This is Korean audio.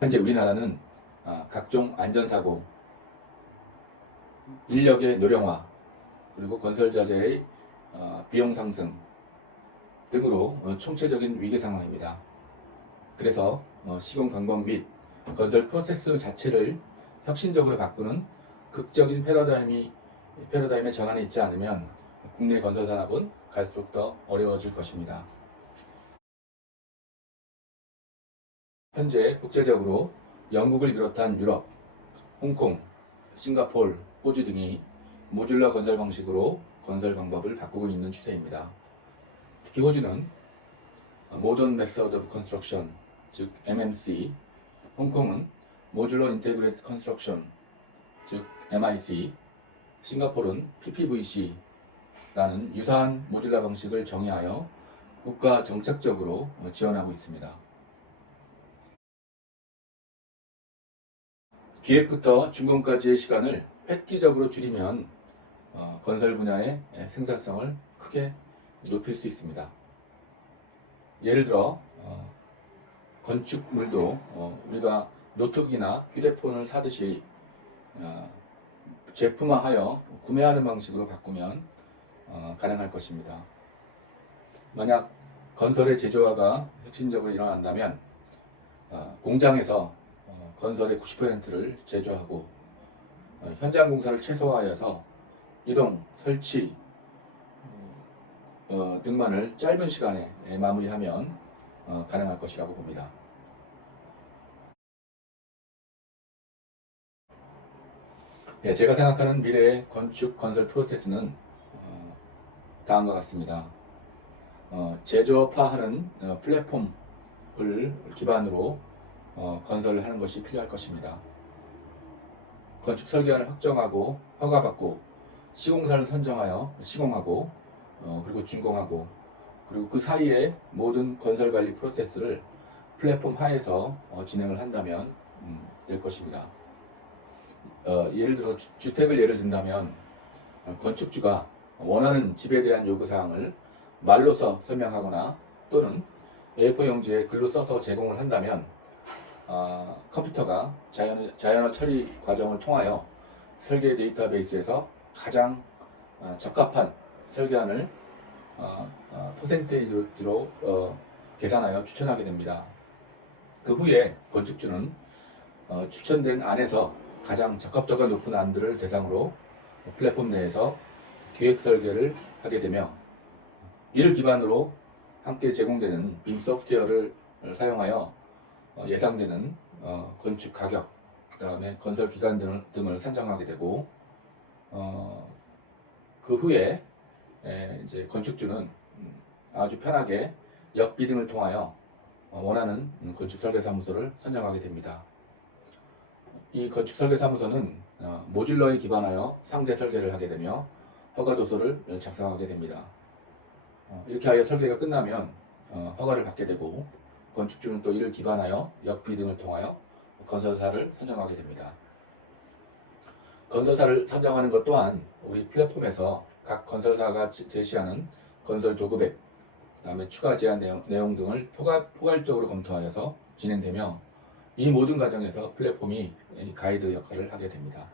현재 우리나라는 아, 각종 안전사고, 인력의 노령화, 그리고 건설자재의 어, 비용 상승 등으로 어, 총체적인 위기 상황입니다. 그래서 어, 시공 방법 및 건설 프로세스 자체를 혁신적으로 바꾸는 극적인 패러다임이 패러다임의 전환이 있지 않으면 국내 건설 산업은 갈수록 더 어려워질 것입니다. 현재 국제적으로 영국을 비롯한 유럽, 홍콩, 싱가폴, 호주 등이 모듈러 건설 방식으로 건설 방법을 바꾸고 있는 추세입니다. 특히 호주는 모던 메서드 오브 컨스트럭션 즉 MMC, 홍콩은 모듈러 인테그레이트 컨스트럭션 즉 MIC, 싱가포르는 PPVC라는 유사한 모듈러 방식을 정의하여 국가 정책적으로 지원하고 있습니다. 기획부터 준공까지의 시간을 획기적으로 줄이면 어, 건설 분야의 생산성을 크게 높일 수 있습니다. 예를 들어 어, 건축물도 어, 우리가 노트북이나 휴대폰을 사듯이 어, 제품화하여 구매하는 방식으로 바꾸면 어, 가능할 것입니다. 만약 건설의 제조화가 혁신적으로 일어난다면 어, 공장에서 어, 건설의 90%를 제조하고 어, 현장 공사를 최소화하여서 이동, 설치 어, 등만을 짧은 시간에 예, 마무리하면 어, 가능할 것이라고 봅니다. 예, 제가 생각하는 미래의 건축 건설 프로세스는 어, 다음과 같습니다. 어, 제조업화하는 어, 플랫폼을 기반으로 어, 건설을 하는 것이 필요할 것입니다. 건축 설계안을 확정하고 허가받고 시공사를 선정하여 시공하고 어, 그리고 준공하고 그리고 그 사이에 모든 건설 관리 프로세스를 플랫폼 하에서 어, 진행을 한다면 음, 될 것입니다. 어, 예를 들어 주, 주택을 예를 든다면 어, 건축주가 원하는 집에 대한 요구 사항을 말로써 설명하거나 또는 A4 용지에 글로 써서 제공을 한다면 아, 컴퓨터가 자연, 자연어 처리 과정을 통하여 설계 데이터베이스에서 가장 아, 적합한 설계안을 어, 어, 퍼센테이지로 어, 계산하여 추천하게 됩니다. 그 후에 건축주는 어, 추천된 안에서 가장 적합도가 높은 안들을 대상으로 플랫폼 내에서 기획 설계를 하게 되며 이를 기반으로 함께 제공되는 빔 소프트웨어를 사용하여 어, 예상되는 어, 건축 가격, 그 다음에 건설 기간 등을, 등을 산정하게 되고 어, 그 후에 에, 이제 건축주는 음, 아주 편하게 역비 등을 통하여 어, 원하는 음, 건축 설계 사무소를 선정하게 됩니다. 이 건축 설계 사무소는 어, 모듈러에 기반하여 상세 설계를 하게 되며 허가 도서를 작성하게 됩니다. 어, 이렇게 하여 설계가 끝나면 어, 허가를 받게 되고 건축주는 또 이를 기반하여 역비 등을 통하여 건설사를 선정하게 됩니다. 건설사를 선정하는 것 또한 우리 플랫폼에서 각 건설사가 제- 제시하는 건설 도급액, 그다음에 추가 제한 내용, 내용 등을 포괄, 포괄 적으로 검토하여서 진행되며 이 모든 과정에서 플랫폼이 이 가이드 역할을 하게 됩니다.